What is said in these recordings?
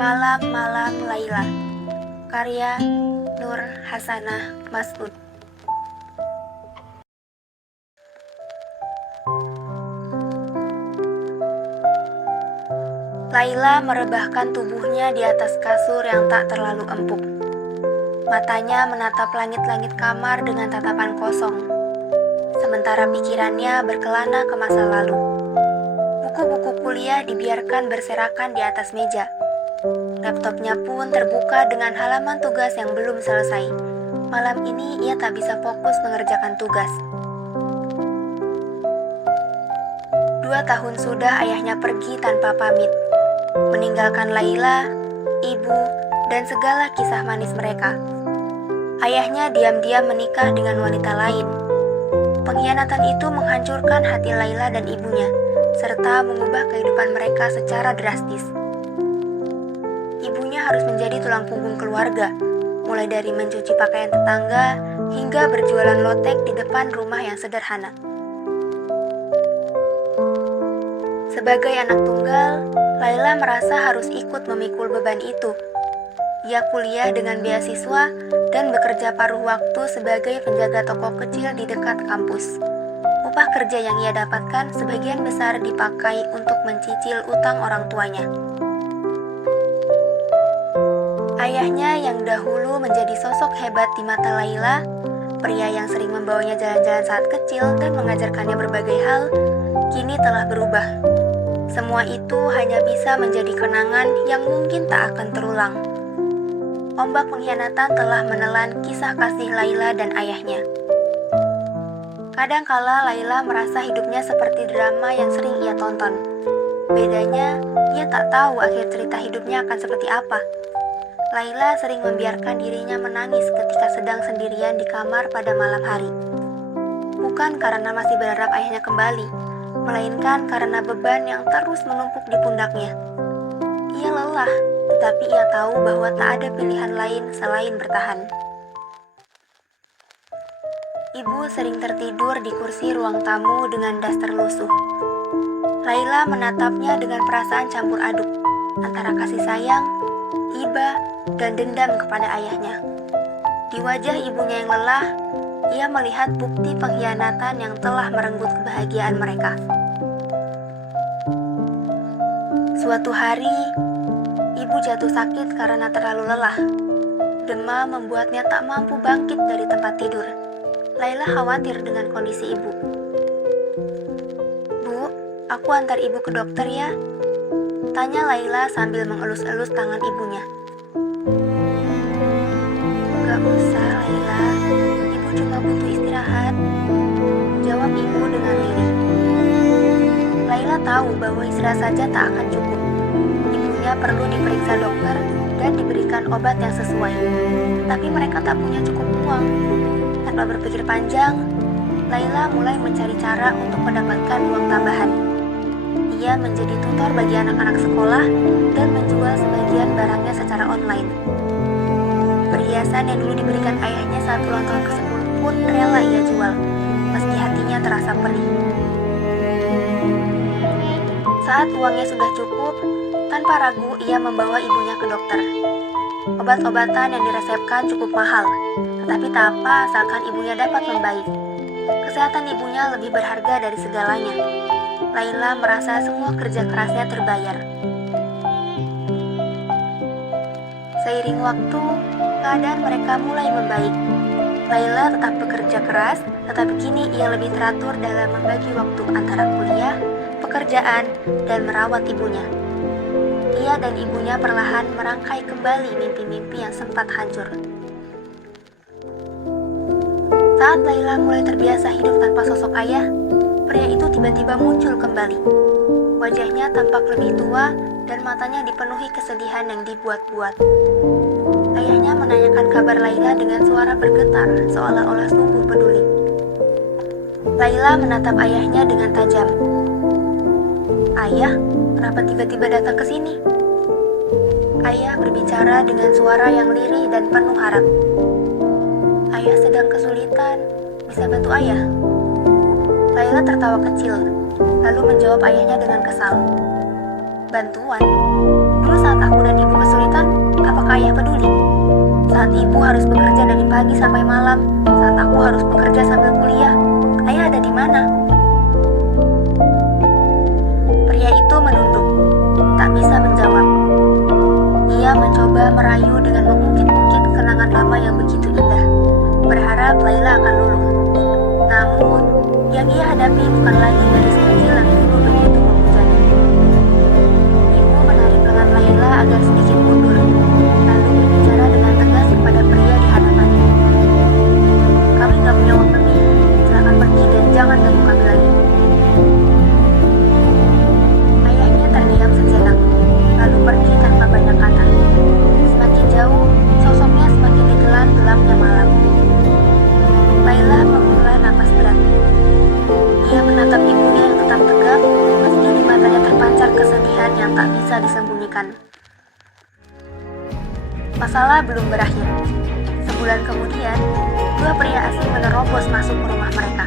Malam-Malam Laila, karya Nur Hasanah Masud. Laila merebahkan tubuhnya di atas kasur yang tak terlalu empuk. Matanya menatap langit-langit kamar dengan tatapan kosong, sementara pikirannya berkelana ke masa lalu. Buku-buku kuliah dibiarkan berserakan di atas meja. Laptopnya pun terbuka dengan halaman tugas yang belum selesai. Malam ini ia tak bisa fokus mengerjakan tugas. 2 tahun sudah ayahnya pergi tanpa pamit, meninggalkan Laila, ibu, dan segala kisah manis mereka. Ayahnya diam-diam menikah dengan wanita lain. Pengkhianatan itu menghancurkan hati Laila dan ibunya, serta mengubah kehidupan mereka secara drastis. Ibunya harus menjadi tulang punggung keluarga, mulai dari mencuci pakaian tetangga hingga berjualan lotek di depan rumah yang sederhana. Sebagai anak tunggal, Laila merasa harus ikut memikul beban itu. Ia kuliah dengan beasiswa dan bekerja paruh waktu sebagai penjaga toko kecil di dekat kampus. Upah kerja yang ia dapatkan sebagian besar dipakai untuk mencicil utang orang tuanya. Ayahnya yang dahulu menjadi sosok hebat di mata Laila, pria yang sering membawanya jalan-jalan saat kecil dan mengajarkannya berbagai hal, kini telah berubah. Semua itu hanya bisa menjadi kenangan yang mungkin tak akan terulang. Ombak pengkhianatan telah menelan kisah kasih Laila dan ayahnya. Kadangkala Laila merasa hidupnya seperti drama yang sering ia tonton. Bedanya, ia tak tahu akhir cerita hidupnya akan seperti apa. Laila sering membiarkan dirinya menangis ketika sedang sendirian di kamar pada malam hari. Bukan karena masih berharap ayahnya kembali, melainkan karena beban yang terus menumpuk di pundaknya. Ia lelah, tetapi ia tahu bahwa tak ada pilihan lain selain bertahan. Ibu sering tertidur di kursi ruang tamu dengan daster lusuh. Laila menatapnya dengan perasaan campur aduk antara kasih sayang, iba, dan dendam kepada ayahnya. Di wajah ibunya yang lelah, ia melihat bukti pengkhianatan yang telah merenggut kebahagiaan mereka. Suatu hari, ibu jatuh sakit karena terlalu lelah. Demam membuatnya tak mampu bangkit dari tempat tidur. Laila khawatir dengan kondisi ibu. "Bu, aku antar ibu ke dokter ya?" tanya Laila sambil mengelus-elus tangan ibunya. "Gak usah, Laila. Ibu cuma butuh istirahat," jawab ibu dengan lirih. Laila tahu bahwa istirahat saja tak akan cukup. Ibunya perlu diperiksa dokter dan diberikan obat yang sesuai. Tapi mereka tak punya cukup uang. Tanpa berpikir panjang, Laila mulai mencari cara untuk mendapatkan uang tambahan. Ia menjadi tutor bagi anak-anak sekolah dan menjual sebagian barangnya secara online. Perhiasan yang dulu diberikan ayahnya saat ulang tahun ke-10 pun rela ia jual, meski hatinya terasa perih. Saat uangnya sudah cukup, tanpa ragu ia membawa ibunya ke dokter. Obat-obatan yang diresepkan cukup mahal, tetapi tak apa asalkan ibunya dapat membaik. Kesehatan ibunya lebih berharga dari segalanya. Laila merasa semua kerja kerasnya terbayar. Seiring waktu, keadaan mereka mulai membaik. Laila tetap bekerja keras, tetapi kini ia lebih teratur dalam membagi waktu antara kuliah, pekerjaan, dan merawat ibunya. Ia dan ibunya perlahan merangkai kembali mimpi-mimpi yang sempat hancur. Saat Laila mulai terbiasa hidup tanpa sosok ayah, pria itu tiba-tiba muncul kembali. Wajahnya tampak lebih tua dan matanya dipenuhi kesedihan yang dibuat-buat. Ayahnya menanyakan kabar Laila dengan suara bergetar, seolah-olah sungguh peduli. Laila menatap ayahnya dengan tajam. "Ayah, kenapa tiba-tiba datang ke sini?" Ayah berbicara dengan suara yang lirih dan penuh harap. "Ayah sedang kesulitan, bisa bantu ayah?" Laila tertawa kecil, lalu menjawab ayahnya dengan kesal. "Bantuan? Dulu saat aku dan ibu kesulitan, apakah ayah peduli? Saat ibu harus bekerja dari pagi sampai malam, saat aku harus bekerja sambil kuliah, ayah ada di mana? Pria itu menunduk, tak bisa menjawab. Ia mencoba merayu dengan mengungkit-ungkit kenangan lama yang begitu indah, berharap Laila akan luluh. Namun, yang ia hadapi bukan lagi gadis kecil yang dulu begitu memujanya. Ibu menarik lengan Laila agar sedikit mundur, lalu berbicara dengan tegas kepada pria di hadapannya. Kami gak punya uang lebih, silakan pergi dan jangan ganggu kami lagi. Ayahnya terdiam sejenak, lalu pergi tanpa banyak kata. Semakin jauh, sosoknya semakin ditelan gelapnya malam. Laila menghela napas berat. Ia menatap ibunya yang tetap tegap, meski di matanya terpancar kesedihan yang tak bisa disembunyikan. Masalah belum berakhir. Sebulan kemudian, dua pria asing menerobos masuk ke rumah mereka.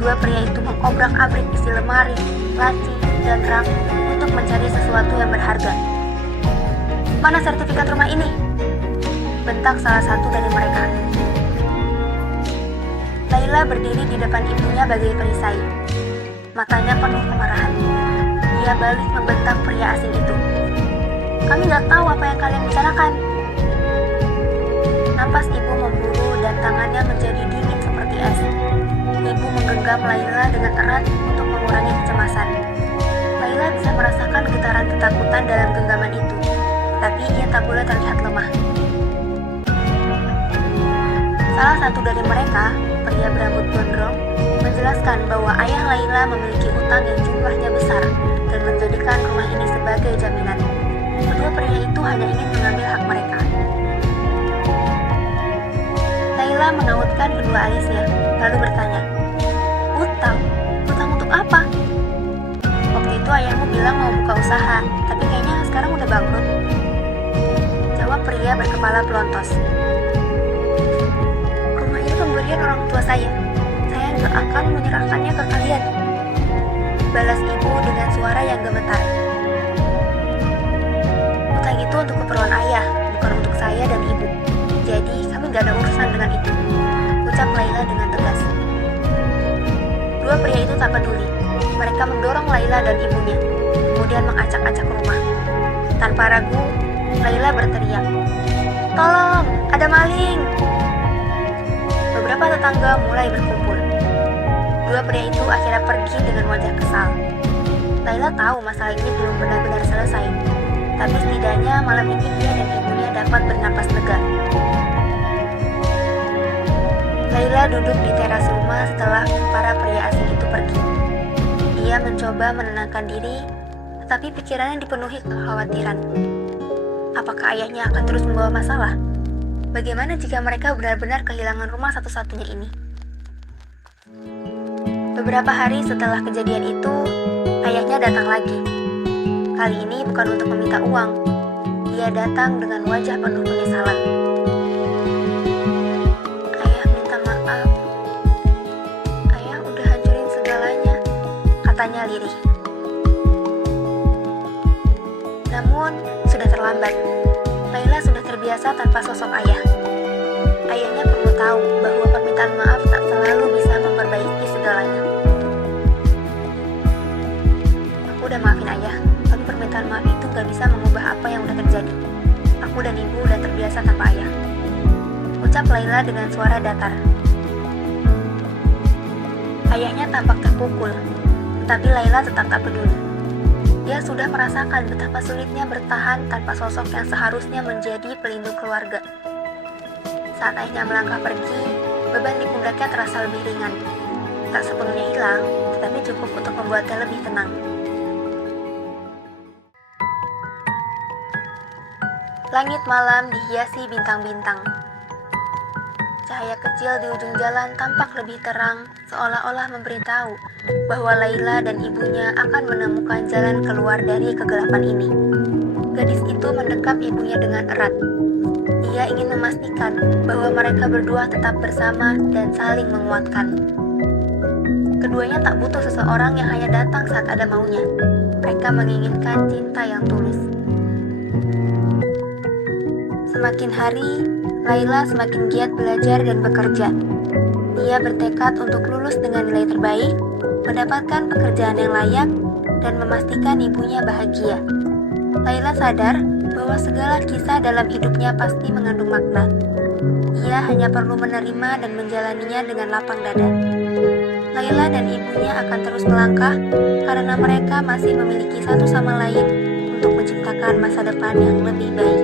Dua pria itu mengobrak-abrik isi lemari, laci, dan rak untuk mencari sesuatu yang berharga. Mana sertifikat rumah ini? Bentak salah satu dari mereka. Laila berdiri di depan ibunya bagai perisai. Matanya penuh kemarahan. Ia balik membentak pria asing itu. Kami gak tahu apa yang kalian bicarakan. Napas ibu memburu dan tangannya menjadi dingin seperti es. Ibu menggenggam Laila dengan erat untuk mengurangi kecemasan. Laila bisa merasakan getaran ketakutan dalam genggaman itu, tapi ia tak boleh terlihat lemah. Salah satu dari mereka, pria berambut gondrong, menjelaskan bahwa ayah Laila memiliki utang yang jumlahnya besar dan menjadikan rumah ini sebagai jaminan. Kedua pria itu hanya ingin mengambil hak mereka. Laila mengautkan kedua alisnya, lalu bertanya, "Utang? Utang untuk apa?" "Waktu itu ayahmu bilang mau buka usaha, tapi kayaknya sekarang udah bangkrut," jawab pria berkepala pelontos. "Rumah ini pemberian orang tua saya. Saya nggak akan menyerahkannya ke kalian," balas ibu dengan suara yang gemetar. "Utang itu untuk keperluan ayah, bukan untuk saya dan ibu. Jadi kami gak ada urusan dengan itu," ucap Laila dengan tegas. Dua pria itu tak peduli. Mereka mendorong Laila dan ibunya, kemudian mengacak-acak rumah. Tanpa ragu, Laila berteriak, "Tolong, ada maling!" Beberapa tetangga mulai berkumpul. Dua pria itu akhirnya pergi dengan wajah kesal. Laila tahu masalah ini belum benar-benar selesai, tapi setidaknya malam ini ia dan ibunya dapat bernapas lega. Laila duduk di teras rumah setelah para pria asing itu pergi. Ia mencoba menenangkan diri, tetapi pikirannya dipenuhi kekhawatiran. Apakah ayahnya akan terus membawa masalah? Bagaimana jika mereka benar-benar kehilangan rumah satu-satunya ini? Beberapa hari setelah kejadian itu, ayahnya datang lagi. Kali ini bukan untuk meminta uang. Ia datang dengan wajah penuh penyesalan. "Ayah minta maaf. Ayah udah hancurin segalanya," katanya lirih. Namun, sudah terlambat. Laila sudah terbiasa tanpa sosok ayah. Ayahnya perlu tahu bahwa permintaan maaf tak selalu bisa memperbaiki segalanya. "Aku udah maafin ayah, tapi permintaan maaf itu gak bisa mengubah apa yang udah terjadi. Aku dan ibu udah terbiasa tanpa ayah," ucap Laila dengan suara datar. Ayahnya tampak terpukul, tetapi Laila tetap tak peduli. Dia sudah merasakan betapa sulitnya bertahan tanpa sosok yang seharusnya menjadi pelindung keluarga. Saat ayahnya melangkah pergi, beban di pundaknya terasa lebih ringan. Tak sepenuhnya hilang, tetapi cukup untuk membuatnya lebih tenang. Langit malam dihiasi bintang-bintang. Cahaya kecil di ujung jalan tampak lebih terang, seolah-olah memberitahu bahwa Laila dan ibunya akan menemukan jalan keluar dari kegelapan ini. Gadis itu mendekap ibunya dengan erat. Ia ingin memastikan bahwa mereka berdua tetap bersama dan saling menguatkan. Keduanya tak butuh seseorang yang hanya datang saat ada maunya. Mereka menginginkan cinta yang tulus. Semakin hari, Laila semakin giat belajar dan bekerja. Dia bertekad untuk lulus dengan nilai terbaik, mendapatkan pekerjaan yang layak, dan memastikan ibunya bahagia. Laila sadar bahwa segala kisah dalam hidupnya pasti mengandung makna. Ia hanya perlu menerima dan menjalaninya dengan lapang dada. Laila dan ibunya akan terus melangkah karena mereka masih memiliki satu sama lain untuk menciptakan masa depan yang lebih baik.